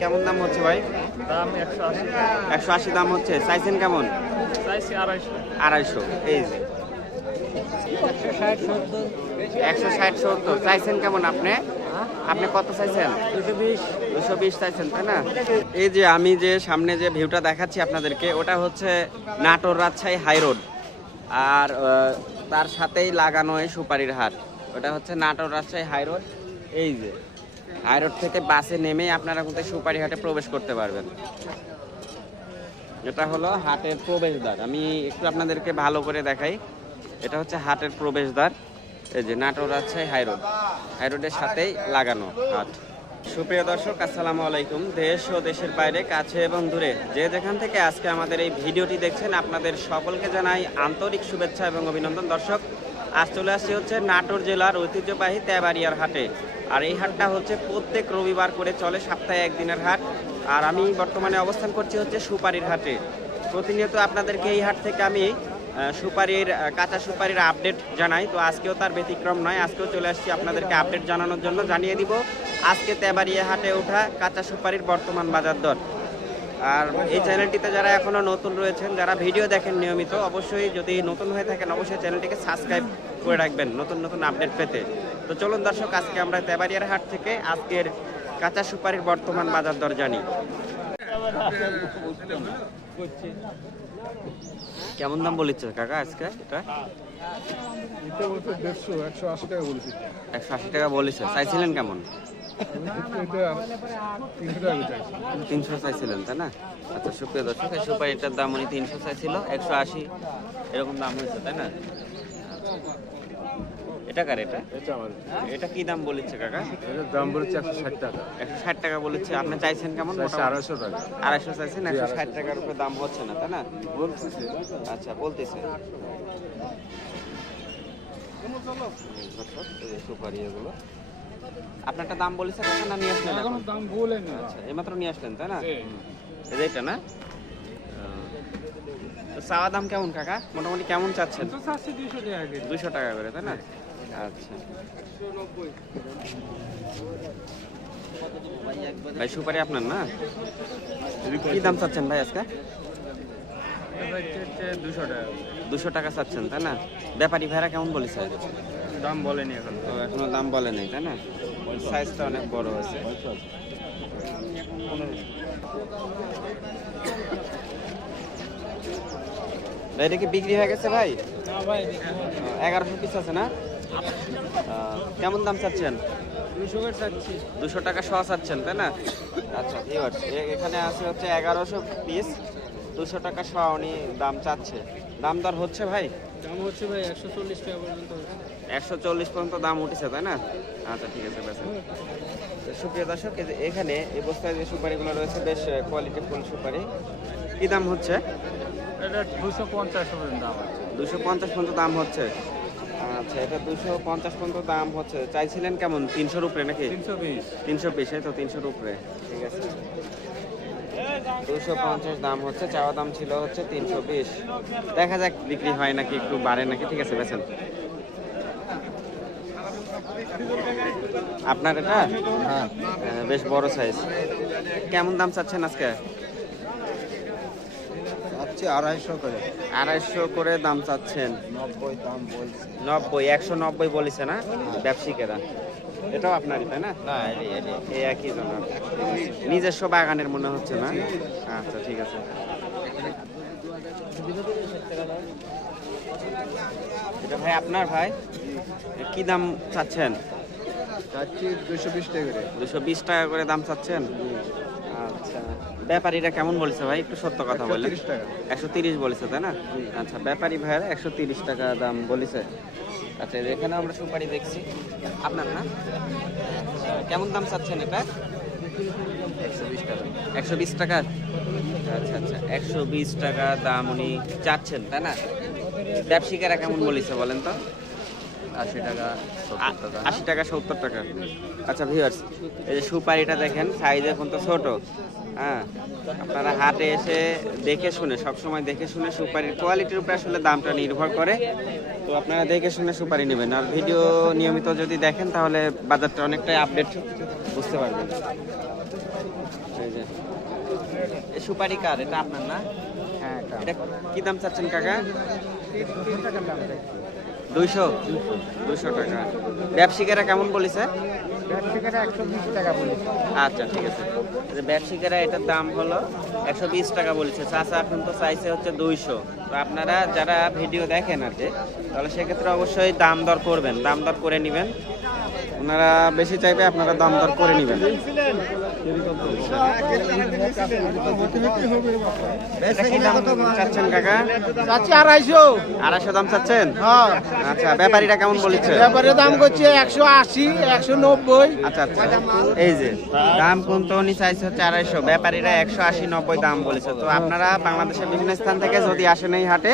কেমন দাম হচ্ছে ভাই? দাম একশো আশি। দাম হচ্ছে। চাইছেন কেমন? আড়াইশো। এই যে। একশো ষাট সত্তর। চাইছেন কেমন আপনি? আপনি কত চাইছেন দুশো বিশ। দুশো বিশ চাইছেন তাই না? এই যে আমি যে সামনে যে ভিউটা দেখাচ্ছি আপনাদেরকে ওটা হচ্ছে নাটোর রাজশাহী হাই রোড আর তার সাথেই লাগানো এই সুপারির হাট। ওটা হচ্ছে নাটোর রাজশাহী হাই রোড এই যে। হাই রোড থেকে বাসে নেমেই আপনারা কিন্তু সুপারি হাটে প্রবেশ করতে পারবেন। এটা হলো হাটের প্রবেশদ্বার। আমি একটু আপনাদেরকে ভালো করে দেখাই। এটা হচ্ছে হাটের প্রবেশদ্বার। এই যে Natore Rajshahi high road. High সাথেই লাগানো হাট। সুপ্রিয় দর্শক, আসসালামু আলাইকুম। দেশ ও দেশের বাইরে, কাছে এবং দূরে যে যেখান থেকে আজকে আমাদের এই ভিডিওটি দেখছেন, আপনাদের সকলকে জানাই আন্তরিক শুভেচ্ছা এবং অভিনন্দন। দর্শক, আজ চলে আসছি হচ্ছে নাটোর জেলার ঐতিহ্যবাহী তেবাড়িয়ার হাটে। আর এই হাটটা হচ্ছে প্রত্যেক রবিবার করে চলে, সপ্তাহে একদিনের হাট। আর আমি বর্তমানে অবস্থান করছি হচ্ছে সুপারির হাটে। প্রতিনিয়ত আপনাদেরকে এই হাট থেকে আমি সুপারির কাঁচা সুপারির আপডেট জানাই। তো আজকেও তার ব্যতিক্রম নয়, আজকেও চলে আসছি আপনাদেরকে আপডেট জানানোর জন্য। জানিয়ে দিব, আজকে তেবাড়িয়া হাটে ওঠা কাঁচা সুপারির বর্তমান বাজার দর। আর এই চ্যানেলটিতে যারা এখনও নতুন রয়েছেন, যারা ভিডিও দেখেন নিয়মিত, অবশ্যই যদি নতুন হয়ে থাকেন, অবশ্যই চ্যানেলটিকে সাবস্ক্রাইব করে রাখবেন নতুন নতুন আপডেট পেতে। তো চলুন দর্শক আজকে আমরা তেবাড়িয়ার হাট থেকে আজকের কাঁচা সুপারির বর্তমান বাজার দর জানি। কেমন দাম বলেছে কাকা আজকে এটা? একশো আশি টাকা বলেছি। একশো আশি টাকা বলেছে চাইছিলেন কেমন? তিনশো চাইছিলেন তাই না? আচ্ছা সুপ্রিয় দর্শক এই সুপারিটার দাম উনি তিনশো চাইছিল একশো আশি এরকম দাম হয়েছে তাই না। এটা কার এটা? এটা এটা কি দাম বলেছে কাকা? এটার দাম বলেছে একশো ষাট টাকা। একশো ষাট টাকা বলেছে। আপনি চাইছেন কেমন আড়াইশো টাকা। আড়াইশো চাইছেন একশো ষাট টাকার উপরে দাম হচ্ছে না তাই না? বলছি আচ্ছা বলতেছে। সুপারি এগুলো। আপনারটা দাম বলেছে কাকা না নিয়ে আসলেন এখন? দাম বলেন আচ্ছা এইমাত্র নিয়ে আসলেন তাই না? এটা না? চাওয়া দাম কেমন কাকা? মোটামুটি কেমন চাচ্ছেন? চারশো দুইশো টাকা দুশো টাকা করে তাই না? ভাই সুপারি আপনার না? কি দাম চাচ্ছেন ভাই আজকে? দুশো টাকা চাচ্ছেন তাই না? ব্যাপারী ভাইরা কেমন বলেছে? দাম বলেনি এখন। তো এখনও দাম বলে নাই তাই না? সাইজটা অনেক বড় আছে ভাই, এটা কি বিক্রি হয়ে গেছে ভাই? এগারোশো পিস আছে না? কেমন দাম চাচ্ছেন? দুশো টাকা শোয়া চাচ্ছেন তাই না? আচ্ছা আছে এখানে আছে হচ্ছে এগারোশো পিস দুশো টাকা শোয়া উনি দাম চাচ্ছে। দাম দর হচ্ছে ভাই? দাম হচ্ছে ভাই একশো চল্লিশ টাকা পর্যন্ত একশো চল্লিশ পর্যন্ত দাম উঠেছে তাই না? আচ্ছা ঠিক আছে বেশ। সুপ্রিয় দর্শক এখানে এই বস্তায় যে সুপারিগুলো রয়েছে বেশ কোয়ালিটি ফুল সুপারি। কি দাম হচ্ছে? এটা দুশো পঞ্চাশ পর্যন্ত দাম আছে দুশো পঞ্চাশ পর্যন্ত দাম হচ্ছে। আচ্ছা এটা দুশো পঞ্চাশ পর্যন্ত দাম হচ্ছে। চাইছিলেন কেমন? তিনশোর উপরে নাকি? তিনশো বিশ। তিনশো বিশ তো তিনশোর উপরে। ঠিক আছে। দুশো পঞ্চাশ দাম হচ্ছে চাওয়া দাম ছিল হচ্ছে তিনশো বিশ। দেখা যাক বিক্রি হয় নাকি একটু বাড়ে নাকি। ঠিক আছে বেছেন আপনার এটা? হ্যাঁ। বেশ বড় সাইজ কেমন দাম চাচ্ছেন আজকে? চাচ্ছি আড়াইশো করে। আড়াইশো করে দাম চাচ্ছেন। নব্বই দাম বলছি। নব্বই একশো নব্বই বলেছে না? ব্যবসায়িকেরা। এটাও আপনারই তাই না? এই একই জনা নিজস্ব বাগানের মনে হচ্ছে না? আচ্ছা ঠিক আছে। এটা ভাই আপনার ভাই? কি দাম চাচ্ছেন? চাচ্ছি দুশো বিশ টাকা করে। দুশো বিশ টাকা করে দাম চাচ্ছেন? আচ্ছা। ব্যাপারীরা কেমন বলেছে ভাই? একটু সত্য কথা বলে একশো তিরিশ বলেছে তাই না? আচ্ছা ব্যাপারী ভাইয়েরা একশো তিরিশ টাকা দাম বলেছে। আচ্ছা এখানে আমরা সুপারি দেখছি। আপনার না? কেমন দাম চাচ্ছেন এটা? একশো বিশ টাকা। আচ্ছা আচ্ছা একশো বিশ টাকা দাম উনি চাচ্ছেন তাই না? ব্যবসায়িকেরা কেমন বলেছে বলেন তো? আশি টাকা। আশি টাকা সত্তর টাকা। আচ্ছা ভিউয়ার্স এই যে সুপারিটা দেখেন সাইজ এখন তো ছোট। হ্যাঁ আপনারা হাটে এসে দেখে শুনে সব সময় দেখে শুনে সুপারির কোয়ালিটির উপরে আসলে দামটা নির্ভর করে। তো আপনারা দেখে শুনে সুপারি নেবেন। আর ভিডিও নিয়মিত যদি দেখেন তাহলে বাজারটা অনেকটাই আপডেট বুঝতে পারবেন। এই যে। যে এই সুপারি কার? এটা আপনার না? হ্যাঁ এটা কি দাম চাচ্ছেন কাকা? দুইশো? দুইশো টাকা। ব্যবসায়িকেরা কেমন বলেছে? আচ্ছা ঠিক আছে। যে ব্যবসায়িকেরা এটার দাম হলো একশো বিশ টাকা বলেছে। চাষা এখন তো চাইছে হচ্ছে দুইশো। তো আপনারা যারা ভিডিও দেখেন আর কি তাহলে সেক্ষেত্রে অবশ্যই দাম দর করবেন। দাম দর করে নেবেন। ওনারা বেশি চাইবে আপনারা দাম দর করে নেবেন। দাম চাচ্ছি আড়াইশো। আড়াইশো দাম চাচ্ছেন? আচ্ছা ব্যাপারীরা কেমন বলেছে? ব্যাপারে দাম করছে একশো আশি একশো নব্বই। আচ্ছা আচ্ছা। এই যে দাম কিন্তু চাইছে হচ্ছে আড়াইশো ব্যাপারীরা একশো আশি নব্বই দাম বলেছে। তো আপনারা বাংলাদেশের বিভিন্ন স্থান থেকে যদি আসেন এই হাটে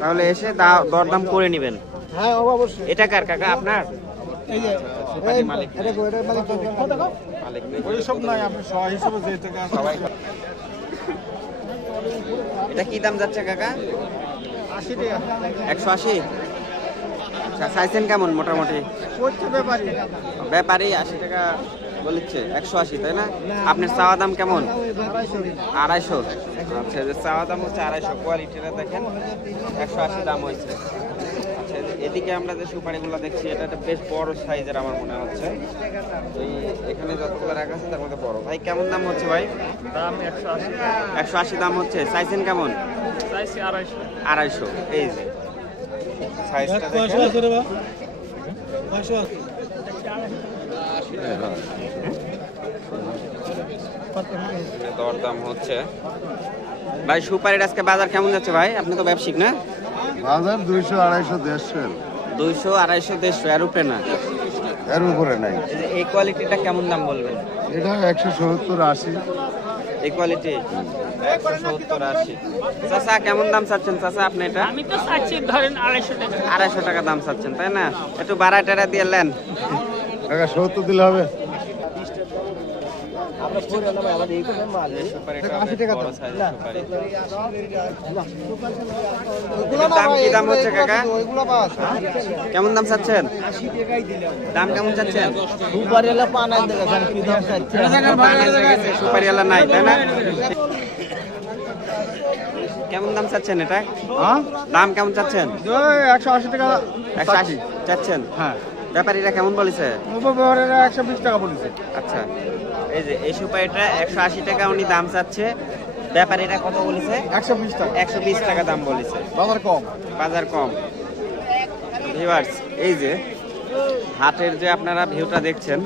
তাহলে এসে দরদাম করে নেবেন। হ্যাঁ অবশ্যই। এটা কার কাকা আপনার? এই যে মালিক এটা কো- এটা কত মালিক নেই। ওইসব নাই আপনি সহ হিসেবে যে টাকা সবাই এটা কি দাম যাচ্ছে কাকা? আশি টাকা। একশো আশি? আচ্ছা চাইছেন কেমন মোটামুটি? ব্যাপারে। ব্যাপারী আশি টাকা বলিচ্ছে একশো আশি তাই না? আপনার চাওয়া দাম কেমন? আড়াইশো। আচ্ছা চাওয়া দাম হচ্ছে আড়াইশো। কোয়ালিটিটা দেখেন একশো আশি দাম হয়েছে। আচ্ছা এদিকে আমরা যে সুপারিগুলো দেখছি এটা একটা বেশ বড় সাইজের আমার মনে হচ্ছে। এই এখানে যতগুলো রাখা আছে তার মধ্যে বড়। ভাই কেমন দাম হচ্ছে ভাই? দাম একশো আশি। একশো আশি দাম হচ্ছে। চাইছেন কেমন? আড়াইশো। আড়াইশো। এই যে। সাইজটা দেখেন। দরদাম হচ্ছে। ভাই সুপারির আজকে বাজার কেমন যাচ্ছে ভাই? আপনি তো ব্যবসায়িক না? বাজার দুইশো আড়াইশো দেড়শো দুইশো আড়াইশো দেড়শো এর উপরে না এর উপরে নাই। এই কোয়ালিটিটা কেমন দাম বলবেন? এটা একশো সত্তর আশি। এই কোয়ালিটি? একশো সত্তর আশি। চাচা কেমন দাম চাচ্ছেন চাচা আপনি এটা? আমি তো চাচ্ছি ধরেন আড়াইশো টাকা। আড়াইশো টাকা দাম চাচ্ছেন তাই না? একটু বাড়া টেরা দিয়ে নেন। টাকা সত্তর দিলে হবে দাম কি দাম হচ্ছে কাকা কেমন দাম চাচ্ছেন? দাম কেমন চাচ্ছেন? সুপারিওয়ালা নাই তাই না? কেমন দাম চাচ্ছেন এটা? দাম কেমন চাচ্ছেন? একশো আশি টাকা একশো আশি চাচ্ছেন? হ্যাঁ। ব্যাপারীরা কেমন বলেছে? উপব্যবহারের একশো বিশ টাকা বলেছে। আচ্ছা। এই যে এই সুপারিটা একশো আশি টাকা উনি দাম চাচ্ছে। ব্যাপারীরা কত বলেছে? একশো বিশ টাকা। একশো বিশ টাকা দাম বলেছে। বাজার কম। বাজার কম। ভিউয়ার্স এই যে হাটের যে আপনারা ভিউটা দেখছেন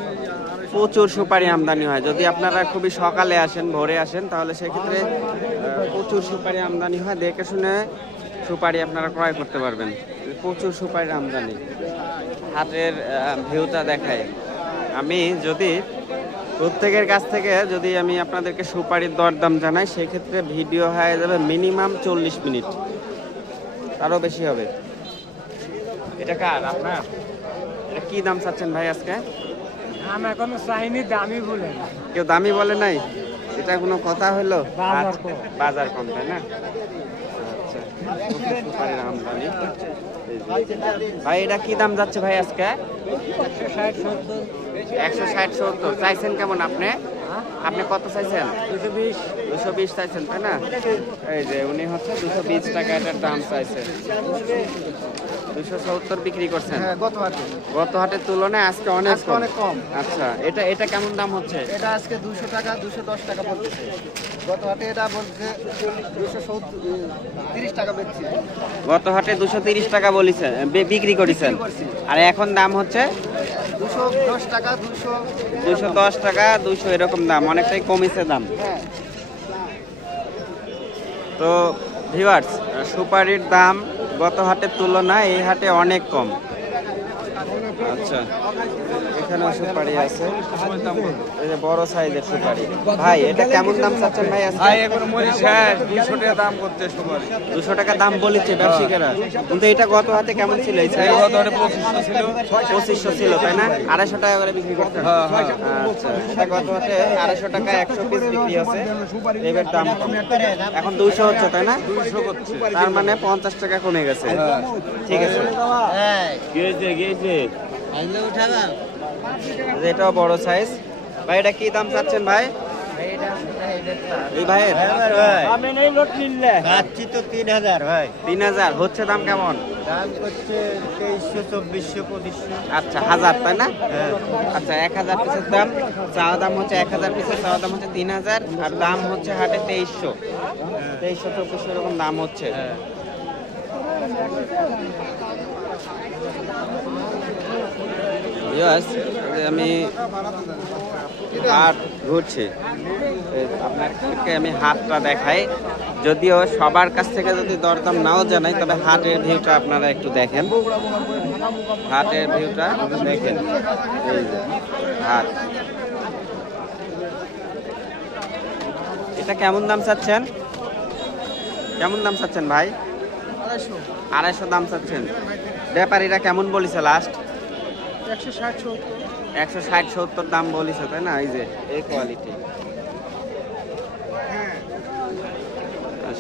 প্রচুর সুপারি আমদানি হয়। যদি আপনারা খুবই সকালে আসেন ভোরে আসেন তাহলে সেক্ষেত্রে আহ, প্রচুর সুপারি আমদানি হয়। দেখে শুনে সুপারি আপনারা ক্রয় করতে পারবেন। প্রচুর সুপারির আমদানি। হাটের আহ, ভিউটা দেখায়। আমি যদি প্রত্যেকের কাছ থেকে যদি আমি আপনাদেরকে সুপারির দরদাম জানাই সেক্ষেত্রে ভিডিও হয়ে যাবে মিনিমাম চল্লিশ মিনিট। তারও বেশি হবে। এটা কার? আপনার? এটা কি দাম চাচ্ছেন ভাই আজকে? আমি এখনও চাইনি দামি বলে কেউ দামি বলে নাই? এটা কোনো কথা হলো? বাজার আচ্ছা, কম। তাই না? আচ্ছা সুপারির আমদানি। ভাই এটা কি দাম যাচ্ছে ভাই আজকে? একশো ষাট সত্তর। চাইছেন কেমন আপনি? আপনি কত চাইছেন? দুশো বিশ। দুশো বিশ চাইছেন তাই না? এই যে উনি হচ্ছে দুশো বিশ টাকা এটার দাম চাইছে দুশো সত্তর বিক্রি করছেন? হ্যাঁ গত হাটে। গত হাটের তুলনায় আজকে অনেক অনেক কম। আচ্ছা এটা এটা কেমন দাম হচ্ছে? এটা আজকে দুশো টাকা দুশো দশ টাকা বলতেছে গত হাটে এটা বলছে দুশো সত্তর তিরিশ টাকা বেচছি। গত হাটে দুশো তিরিশ টাকা বলেছেন বে- বিক্রি করেছেন। আর এখন দাম হচ্ছে দুশো দশ টাকা দুশো এরকম দাম। অনেকটাই কমেছে দাম। হ্যাঁ। তো ভিওয়ার্স সুপারির দাম গত হাটের তুলনায় এই হাটে অনেক কম। আচ্ছা। এখানেও সুপারি আছে। এই যে বড় সাইজের সুপারি। ভাই এটা কেমন দাম চাচ্ছেন ভাই আজকে? মরি শেষ। দুশো টাকা দাম করতে সুপারি। দুশো টাকা দাম বলেছে ব্যবসায়িকেরা কিন্তু এটা গত হাতে কেমন ছিল? এই size? পঁচিশশো ছিল। পঁচিশশো ছিল তাই না? আড়াইশো টাকা করে বিক্রি করতে আচ্ছা এটা গত হাটে আড়াইশো টাকা একশো পিস বিক্রি আছে। এবার দাম এখন দুইশো হচ্ছে তাই না? তার মানে পঞ্চাশ টাকা কমে গেছে। ঠিক আছে। গিয়েছে গিয়েছে। যে এটাও বড় সাইজ ভাই এটা কি দাম চাচ্ছেন ভাই? তো তিন হাজার ভাই। তিন হাজার। হচ্ছে দাম কেমন? দাম করছে তেইশশো চব্বিশশো পঁচিশশো। আচ্ছা হাজার তাই না? আচ্ছা এক হাজার পিসের দাম। চাওয়া দাম হচ্ছে এক হাজার পিসের চাওয়া দাম হচ্ছে তিন হাজার। আর দাম হচ্ছে হাটে তেইশশো। তেইশশো চব্বিশশো এরকম দাম হচ্ছে। যে আমি হাট ঘুরছি এই আপনাদেরকে আমি হাটটা দেখাই। যদিও সবার কাছ থেকে যদি দরদাম নাও জানাই, তবে হাটের ভিউটা আপনারা একটু দেখেন। হাটের ভিউটা দেখেন। হাট এটা কেমন দাম চাচ্ছেন? কেমন দাম চাচ্ছেন ভাই? আড়াইশো। দাম চাচ্ছেন। ব্যাপারীরা কেমন বলেছে লাস্ট একশো ষাট সত্তর। একশো ষাট সত্তর দাম বলেছে তাই না? এই যে এই কোয়ালিটি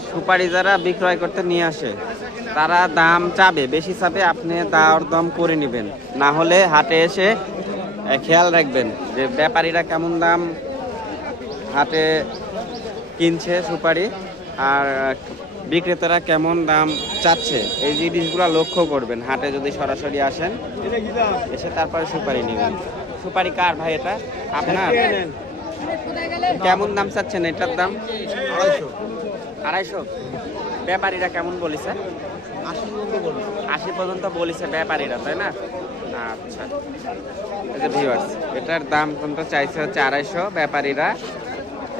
সুপারি যারা বিক্রয় করতে নিয়ে আসে তারা দাম চাবে বেশি চাবে আপনি দার দম করে নেবেন। না হলে হাটে এসে খেয়াল রাখবেন যে ব্যাপারীরা কেমন দাম হাটে কিনছে সুপারি আর বিক্রেতারা কেমন দাম চাচ্ছে? এই জিনিসগুলো লক্ষ্য করবেন হাটে যদি সরাসরি আসেন এসে তারপরে সুপারি নেবেন। সুপারি কার ভাই এটা? আপনার? কেমন দাম চাচ্ছেন এটার দাম? আড়াইশো। আড়াইশো? ব্যাপারীরা কেমন বলেছে? আশি পর্যন্ত বলেছে। ব্যাপারীরা তাই না? আচ্ছা। ভিউয়ার্স এটার দাম কিন্তু চাইছে হচ্ছে আড়াইশো? ব্যাপারীরা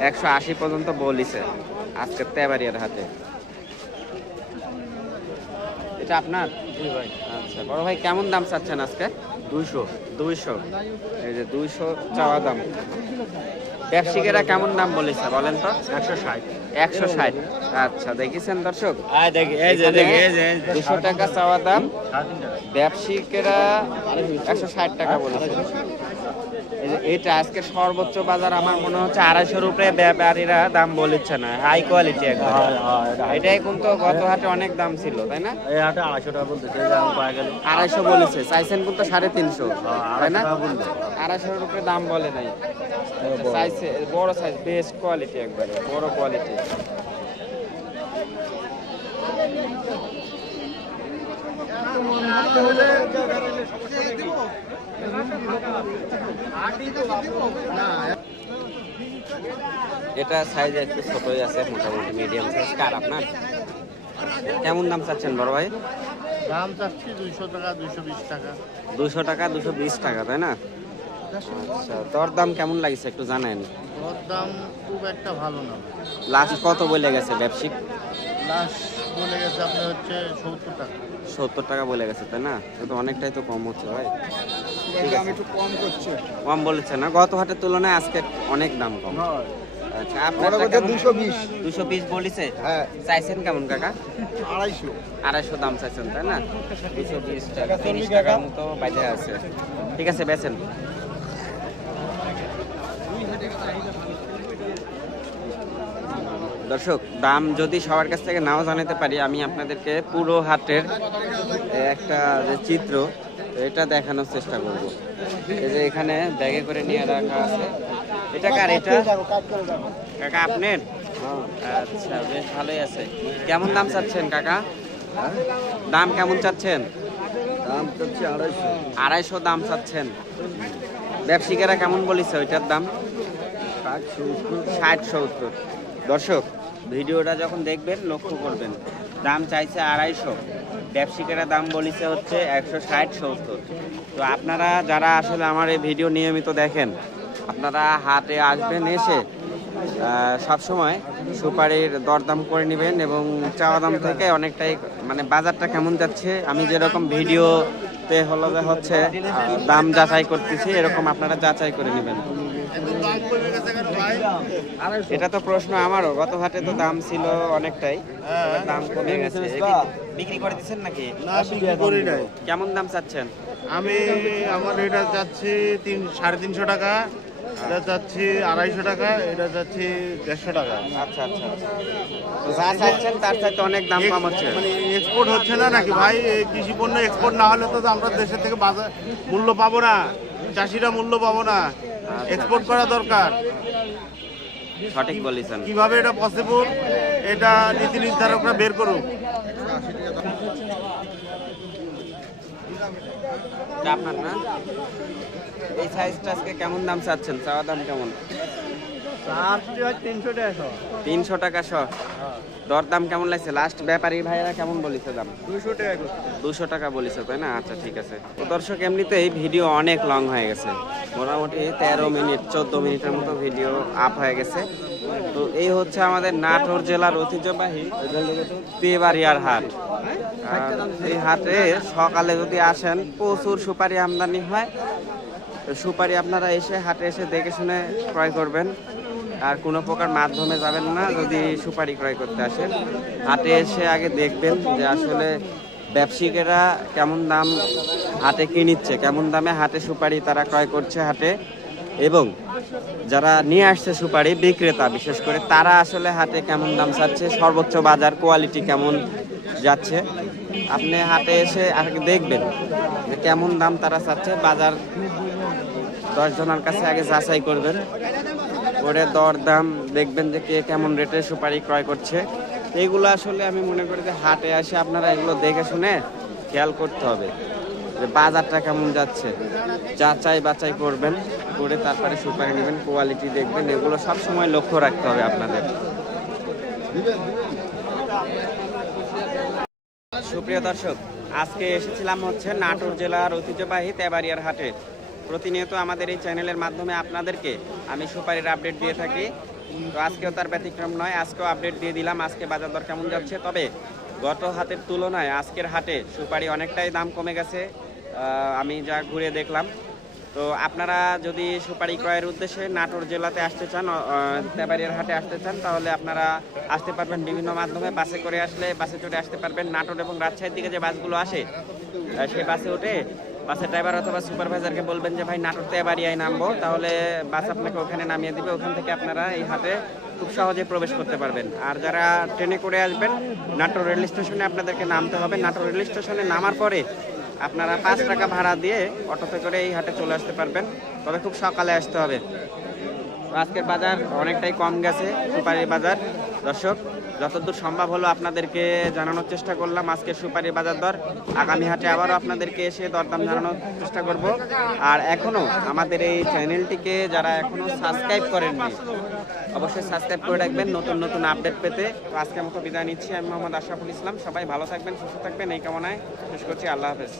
একশো আশি পর্যন্ত বলিছে আজকে তেবারিয়ার হাতে এটা আপনার? জি ভাই আচ্ছা। বড় ভাই কেমন দাম চাচ্ছেন আজকে? দুইশো দুইশো। এই যে দুইশো চাওয়া দাম। ব্যবসায়ীরা কেমন দাম বলেছে বলেন তো? একশো ষাট। একশো ষাট। আচ্ছা দেখেছেন দর্শক? আয় দেখি এই যে দেখি এই যে দুশো টাকা চাওয়া দাম। ব্যবসায়িকেরা একশো ষাট টাকা বলেছে। এটা আজকে সর্বোচ্চ বাজার আমার মনে হচ্ছে আড়াইশোর উপরে ব্যাপারীরা দাম বলেছে না। হাই কোয়ালিটি একদম। এটাই কিন্তু গত হাটে অনেক দাম ছিল তাই না? এই হাটে আড়াইশো টাকা বলতেছে আড়াইশো বলেছে চাইছেন কিন্তু সাড়ে তিনশো তাই না। আড়াইশোর উপরে দাম বলে নাই। চাইছে বড় সাইজ বেস্ট কোয়ালিটি একবারে বড় কোয়ালিটি এটা সাইজ একটু ছোটই আছে মোটামুটি মিডিয়াম সাইজ কার আপনার? কেমন দাম চাচ্ছেন বড় ভাই? দাম চাচ্ছি দুইশো টাকা দুইশো বিশ টাকা। দুশো টাকা দুশো বিশ টাকা তাই না? আচ্ছা দর দাম কেমন লাগছে একটু জানেন? ওর দাম খুব একটা ভালো না। লাস্ট কত বলে গেছে ব্যবসায়িক লাস্ট বলে গেছে আপনার হচ্ছে সত্তর টাকা। সত্তর টাকা বলে গেছে তাই না? তো অনেকটাই তো কম হচ্ছে ভাই। কম বলেছে না গত হাটের তুলনায় আজকে অনেক দাম কম। আচ্ছা আপনার দুশো বিশ। দুশো বিশ বলেছে? হ্যাঁ। চাইছেন কেমন কাকা? আড়াইশো। আড়াইশো দাম চাইছেন তাই না? দুশো বিশ টাকা তিরিশ টাকার মতো বাইরে আছে। ঠিক আছে বেছেন দর্শক দাম যদি সবার কাছ থেকে নাও জানাতে পারি আমি আপনাদেরকে পুরো হাটের একটা যে চিত্র এটা দেখানোর চেষ্টা করব। এই যে এখানে ব্যাগে করে নিয়ে রাখা আছে। এটা কার এটা? কাকা আপনার? আচ্ছা বেশ ভালোই আছে। কেমন দাম চাচ্ছেন কাকা? দাম কেমন চাচ্ছেন? দাম চাচ্ছি আড়াইশো। আড়াইশো দাম চাচ্ছেন। ব্যবসায়িকেরা কেমন বলেছে ওইটার দাম? ষাট সত্তর। দর্শক ভিডিওটা যখন দেখবেন লক্ষ্য করবেন। দাম চাইছে আড়াইশো। ব্যবসায়িকেরা দাম বলিছে হচ্ছে একশো ষাট সত্তর। তো আপনারা যারা আসলে আমার এই ভিডিও নিয়মিত দেখেন, আপনারা হাটে আসবেন এসে সবসময় সুপারির দরদাম করে নেবেন এবং চাওয়া দাম থেকে অনেকটাই মানে বাজারটা কেমন যাচ্ছে, আমি যেরকম ভিডিওতে হলো যে হচ্ছে দাম যাচাই করতেছি, এরকম আপনারা যাচাই করে নেবেন। এটা তো প্রশ্ন আমারও। গত হাটে তো দাম ছিল অনেকটাই দাম কমে গেছে। বিক্রি করে দিচ্ছেন নাকি? না বিক্রি করি নাই। কেমন দাম চাচ্ছেন? আমি আমার এটা যাচ্ছি তিন সাড়ে তিনশো টাকা এটা যাচ্ছি আড়াইশো টাকা এটা যাচ্ছি দেড়শো টাকা। আচ্ছা আচ্ছা আচ্ছা। যা চাচ্ছেন তার চাইতে অনেক দাম কম হচ্ছে। মানে এক্সপোর্ট হচ্ছে না নাকি ভাই? এই কৃষি পণ্য এক্সপোর্ট না হলে তো আমরা দেশের থেকে বাজার মূল্য পাবো না চাষিরা মূল্য পাবো না। এক্সপোর্ট করা দরকার। সঠিক বলেছেন। কীভাবে এটা পসিবল এটা নীতি নির্ধারকরা বের করুক। আপনার না? এই সাইজটা আজকে কেমন দাম চাচ্ছেন? চাওয়া দাম কেমন? তিনশো টাকা তিনশো টাকা শ। দর দাম কেমন লাগছে? লাস্ট ব্যাপারী ভাইয়েরা কেমন বলিছে দাম? দুশো টাকা দুশো টাকা বলিছে তাই না? আচ্ছা ঠিক আছে। তো দর্শক এমনিতেই ভিডিও অনেক লং হয়ে গেছে। মোটামুটি তেরো মিনিট চোদ্দ মিনিটের মতো ভিডিও আপ হয়ে গেছে। তো এই হচ্ছে আমাদের নাটোর জেলার ঐতিহ্যবাহী তেবাড়িয়ার হাট। এই হাটে সকালে যদি আসেন প্রচুর সুপারি আমদানি হয়। সুপারি আপনারা এসে হাটে এসে দেখে শুনে ক্রয় করবেন। আর কোনো প্রকার মাধ্যমে যাবেন না যদি সুপারি ক্রয় করতে আসেন। হাটে এসে আগে দেখবেন যে আসলে ব্যবসায়িকেরা কেমন দাম হাটে কিনিচ্ছে কেমন দামে হাটে সুপারি তারা ক্রয় করছে হাটে। এবং যারা নিয়ে আসছে সুপারি, বিক্রেতা বিশেষ করে, তারা আসলে হাটে কেমন দাম চাচ্ছে, সর্বোচ্চ বাজার কোয়ালিটি কেমন যাচ্ছে। আপনি হাটে এসে আগে দেখবেন যে কেমন দাম তারা চাচ্ছে, বাজার দশজনের কাছে আগে যাচাই করবেন। করে দর দাম দেখবেন যে কে কেমন রেটে সুপারি ক্রয় করছে। এইগুলো আসলে আমি মনে করি যে হাটে আসে আপনারা এগুলো দেখে শুনে খেয়াল করতে হবে যে বাজারটা কেমন যাচ্ছে। যাচাই বাছাই করবেন, করে তারপরে সুপারি নেবেন কোয়ালিটি দেখবেন, এগুলো সব সময় লক্ষ্য রাখতে হবে আপনাদের। সুপ্রিয় দর্শক, আজকে এসেছিলাম হচ্ছে নাটোর জেলার ঐতিহ্যবাহী তেবারিয়ার হাটে। প্রতিনিয়ত আমাদের এই চ্যানেলের মাধ্যমে আপনাদেরকে আমি সুপারির আপডেট দিয়ে থাকি। তো আজকেও তার ব্যতিক্রম নয়, আজকেও আপডেট দিয়ে দিলাম আজকে বাজার দর কেমন যাচ্ছে। তবে গত হাটের তুলনায় আজকের হাটে সুপারি অনেকটাই দাম কমে গেছে আমি যা ঘুরে দেখলাম। তো আপনারা যদি সুপারি ক্রয়ের উদ্দেশ্যে নাটোর জেলাতে আসতে চান তেবাড়িয়ার হাটে আসতে চান, তাহলে আপনারা আসতে পারবেন বিভিন্ন মাধ্যমে। বাসে করে আসলে বাসে চড়ে আসতে পারবেন। নাটোর এবং রাজশাহীর দিকে যে বাসগুলো আসে সেই বাসে উঠে বাসের ড্রাইভার অথবা সুপারভাইজারকে বলবেন যে, ভাই, নাটোর তেবাড়িয়ায় নামবো। তাহলে বাস আপনাকে ওখানে নামিয়ে দিবে। ওখান থেকে আপনারা এই হাটে খুব সহজে প্রবেশ করতে পারবেন। আর যারা ট্রেনে করে আসবেন, নাটোর রেল স্টেশনে আপনাদেরকে নামতে হবে। নাটোর রেল স্টেশনে নামার পরে আপনারা পাঁচ টাকা ভাড়া দিয়ে অটোতে করে এই হাটে চলে আসতে পারবেন। তবে খুব সকালে আসতে হবে। আজকের বাজার অনেকটাই কম গেছে সুপারির বাজার। দর্শক, যতদূর সম্ভব হলো আপনাদেরকে জানানোর চেষ্টা করলাম আজকের সুপারির বাজার দর। আগামী হাটে আবারও আপনাদেরকে এসে দরদাম জানানোর চেষ্টা করব। আর এখনও আমাদের এই চ্যানেলটিকে যারা এখনও সাবস্ক্রাইব করেননি, অবশ্যই সাবস্ক্রাইব করে রাখবেন নতুন নতুন আপডেট পেতে। তো আজকের মতো বিদায় নিচ্ছি, আমি মোহাম্মদ আশরাফুল ইসলাম। সবাই ভালো থাকবেন, সুস্থ থাকবেন। এই কামনায় শেষ করছি। আল্লাহ হাফেজ।